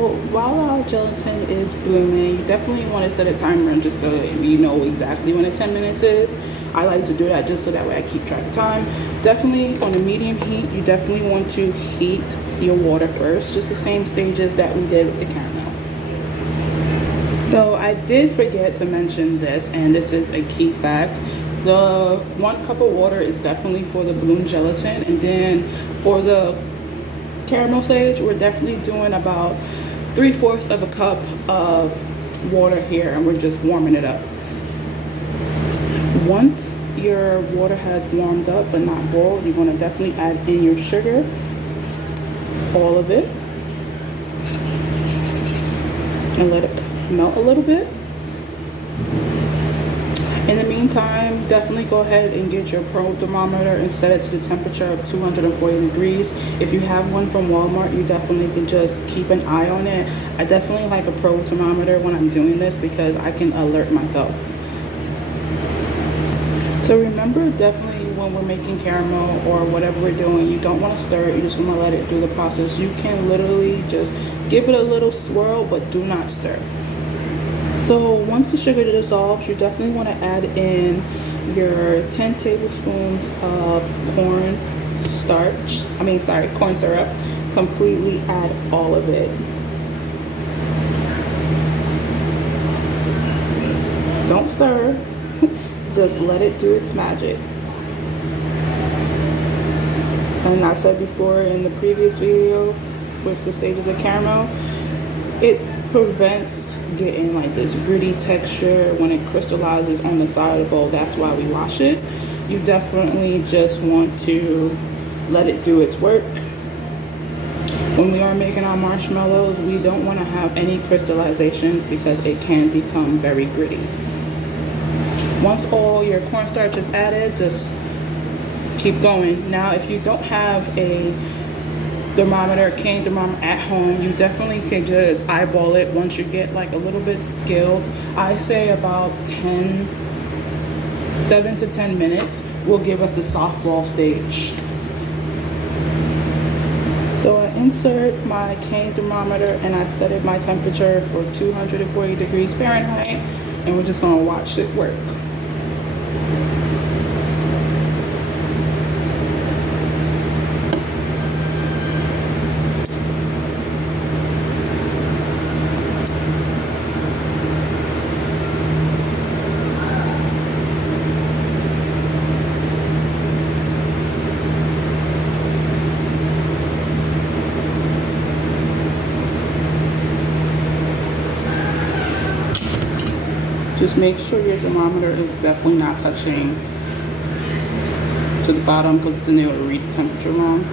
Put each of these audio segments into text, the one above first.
So while our gelatin is blooming, you definitely want to set a timer just so you know exactly when the 10 minutes is. I like to do that just so that way I keep track of time. Definitely on a medium heat, you definitely want to heat your water first, just the same stages that we did with the caramel. So I did forget to mention this, and this is a key fact. The 1 cup of water is definitely for the bloom gelatin, and then for the caramel stage, we're definitely doing about 3/4 of a cup of water here, and we're just warming it up. Once your water has warmed up but not boiled, you're going to definitely add in your sugar, all of it, and let it melt a little bit. In the meantime, definitely go ahead and get your probe thermometer and set it to the temperature of 240 degrees. If you have one from Walmart, you definitely can just keep an eye on it. I definitely like a probe thermometer when I'm doing this because I can alert myself. So remember, definitely when we're making caramel or whatever we're doing, you don't want to stir it, you just want to let it do the process. You can literally just give it a little swirl, but do not stir. So once the sugar dissolves, you definitely want to add in your 10 tablespoons of corn syrup. Completely add all of it. Don't stir, just let it do its magic. And I said before in the previous video with the stages of caramel, it prevents getting like this gritty texture when it crystallizes on the side of the bowl. That's why we wash it. You definitely just want to let it do its work. When we are making our marshmallows, we don't want to have any crystallizations because it can become very gritty. Once all your cornstarch is added, just keep going. Now, if you don't have a cane thermometer at home, you definitely can just eyeball it once you get like a little bit skilled. I say about 7 to 10 minutes will give us the softball stage. So I insert my cane thermometer and I set it my temperature for 240 degrees Fahrenheit, and we're just gonna watch it work. Just make sure your thermometer is definitely not touching to the bottom because then it will read the temperature wrong.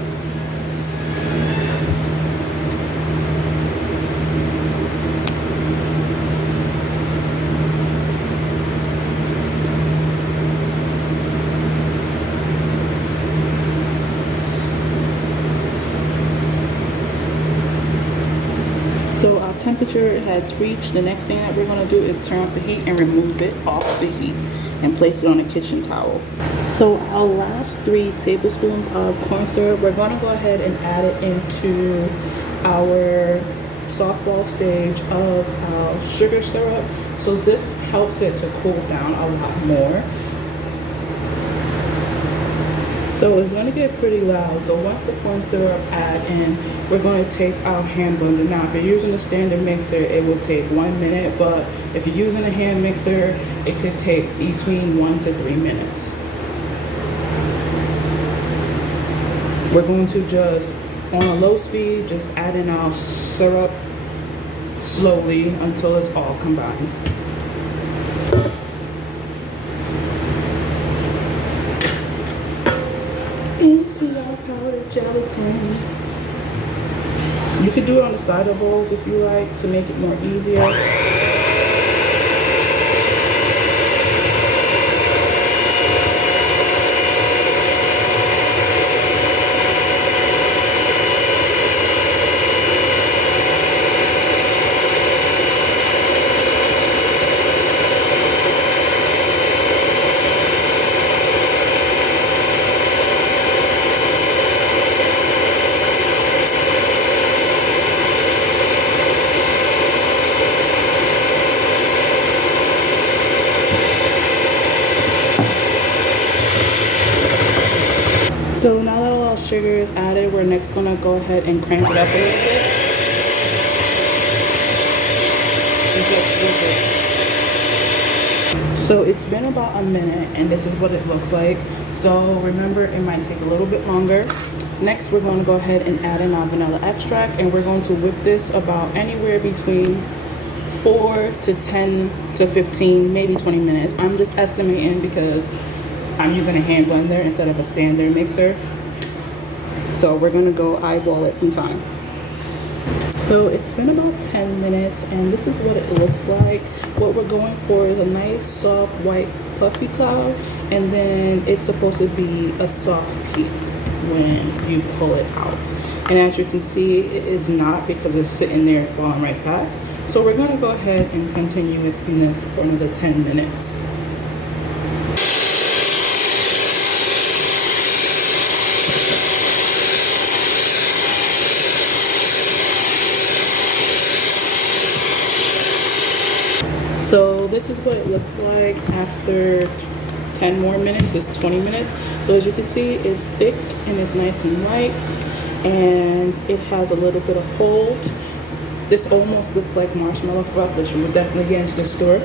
So our temperature has reached. The next thing that we're going to do is turn off the heat and remove it off the heat and place it on a kitchen towel. So our last 3 tablespoons of corn syrup, we're going to go ahead and add it into our softball stage of our sugar syrup. So this helps it to cool down a lot more. So it's going to get pretty loud. So once the corn syrup add in, we're going to take our hand blender. Now, if you're using a standard mixer, it will take 1 minute, but if you're using a hand mixer, it could take between 1 to 3 minutes. We're going to just, on a low speed, just add in our syrup slowly until it's all combined. Into our powdered gelatin. You could do it on the side of bowls if you like to make it more easier. So now that all our sugar is added, we're next gonna go ahead and crank it up a little bit. And just whip it. So it's been about a minute and this is what it looks like. So remember, it might take a little bit longer. Next, we're going to go ahead and add in our vanilla extract, and we're going to whip this about anywhere between 4 to 10 to 15, maybe 20 minutes. I'm just estimating because I'm using a hand blender instead of a standard mixer. So we're going to go eyeball it from time. So it's been about 10 minutes and this is what it looks like. What we're going for is a nice soft white puffy cloud, and then it's supposed to be a soft peak when you pull it out. And as you can see, it is not, because it's sitting there falling right back. So we're going to go ahead and continue whisking this for another 10 minutes. So this is what it looks like after 10 more minutes. It's 20 minutes. So as you can see, it's thick and it's nice and light, and it has a little bit of hold. This almost looks like marshmallow fluff that you would definitely get into the store.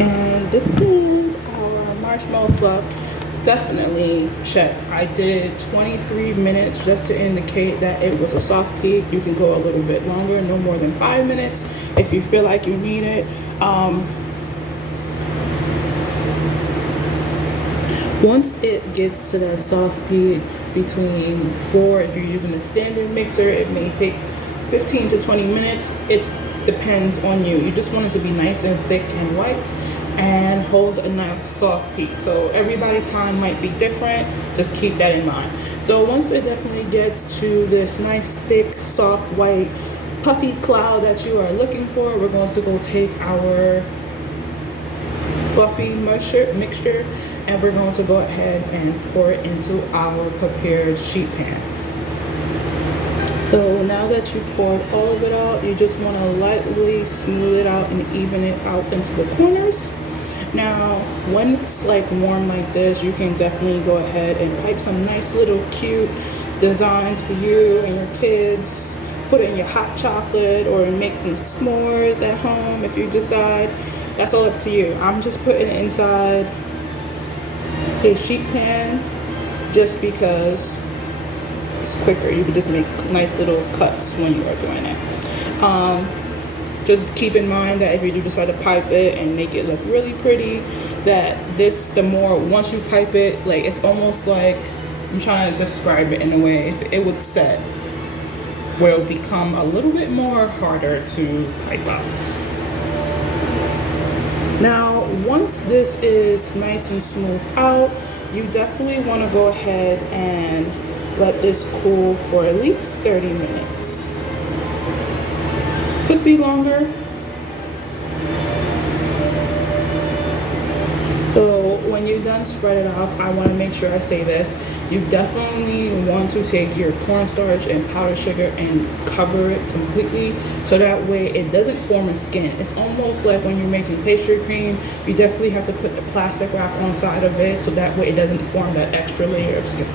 And this is our marshmallow fluff. Definitely check. I did 23 minutes just to indicate that it was a soft peak. You can go a little bit longer, no more than 5 minutes if you feel like you need it. Once it gets to that soft peak between 4, if you're using a standard mixer, it may take 15 to 20 minutes. It depends on you. You just want it to be nice and thick and white and holds a nice soft peak. So everybody's time might be different. Just keep that in mind. So once it definitely gets to this nice thick soft white puffy cloud that you are looking for, we're going to go take our fluffy mixture and we're going to go ahead and pour it into our prepared sheet pan. So now that you poured all of it out, you just want to lightly smooth it out and even it out into the corners. Now, when it's like warm like this, you can definitely go ahead and pipe some nice little cute designs for you and your kids. Put it in your hot chocolate or make some s'mores at home if you decide. That's all up to you. I'm just putting it inside a sheet pan just because it's quicker. You can just make nice little cuts when you are doing it. Just keep in mind that if you do decide to pipe it and make it look really pretty, that the more, once you pipe it, like it's almost like, I'm trying to describe it in a way, if it would set, where it will become a little bit more harder to pipe up. Now, once this is nice and smooth out, you definitely want to go ahead and let this cool for at least 30 minutes. Could be longer. So when you're done spread it off, I want to make sure I say this. You definitely want to take your cornstarch and powdered sugar and cover it completely so that way it doesn't form a skin. It's almost like when you're making pastry cream, you definitely have to put the plastic wrap on side of it so that way it doesn't form that extra layer of skin.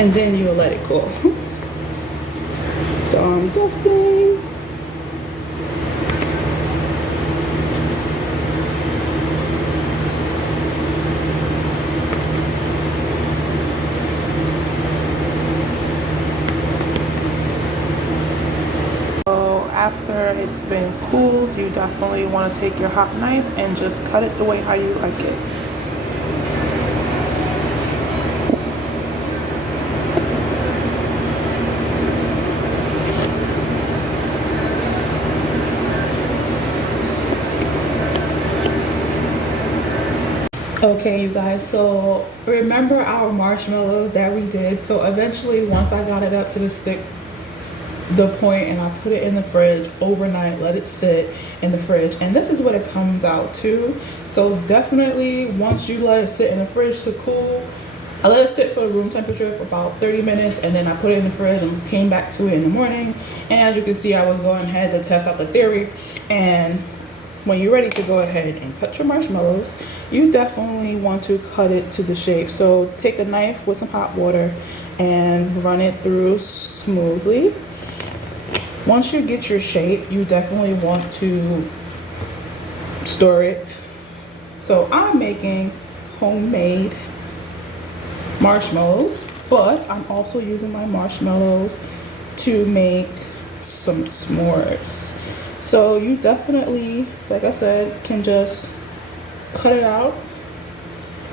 And then you'll let it cool. So I'm dusting. After it's been cooled, you definitely want to take your hot knife and just cut it the way how you like it. Okay, you guys, so remember our marshmallows that we did. So eventually, once I got it up to the point and I put it in the fridge overnight, let it sit in the fridge, and this is what it comes out to. So definitely once you let it sit in the fridge to cool, I let it sit for room temperature for about 30 minutes and then I put it in the fridge and came back to it in the morning. And as you can see, I was going ahead to test out the theory, and when you're ready to go ahead and cut your marshmallows, you definitely want to cut it to the shape. So take a knife with some hot water and run it through smoothly. Once you get your shape, you definitely want to store it. So I'm making homemade marshmallows, but I'm also using my marshmallows to make some s'mores. So you definitely, like I said, can just cut it out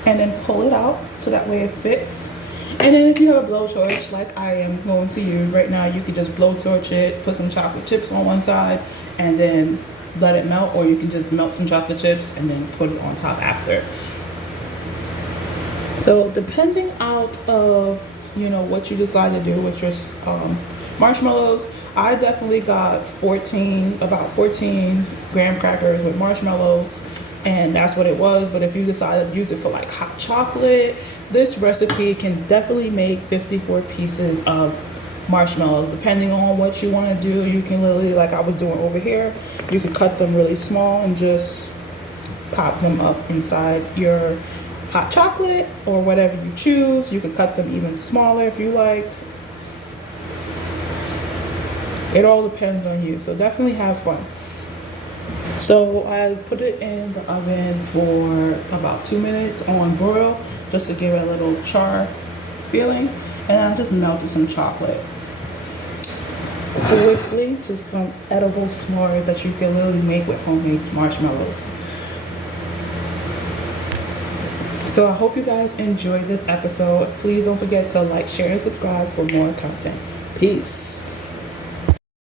and then pull it out so that way it fits. And then if you have a blowtorch like I am going to use right now, you could just blowtorch it, put some chocolate chips on one side and then let it melt, or you can just melt some chocolate chips and then put it on top after. So depending out of, you know, what you decide to do with your marshmallows, I definitely got about 14 graham crackers with marshmallows, and that's what it was. But if you decided to use it for like hot chocolate, this recipe can definitely make 54 pieces of marshmallows. Depending on what you want to do, you can literally, like I was doing over here, you could cut them really small and just pop them up inside your hot chocolate or whatever you choose. You could cut them even smaller if you like. It all depends on you, so definitely have fun. So I put it in the oven for about 2 minutes on broil, just to give it a little char feeling, and then I just melted some chocolate quickly, just some edible s'mores that you can literally make with homemade marshmallows. So I hope you guys enjoyed this episode. Please don't forget to like, share, and subscribe for more content. Peace.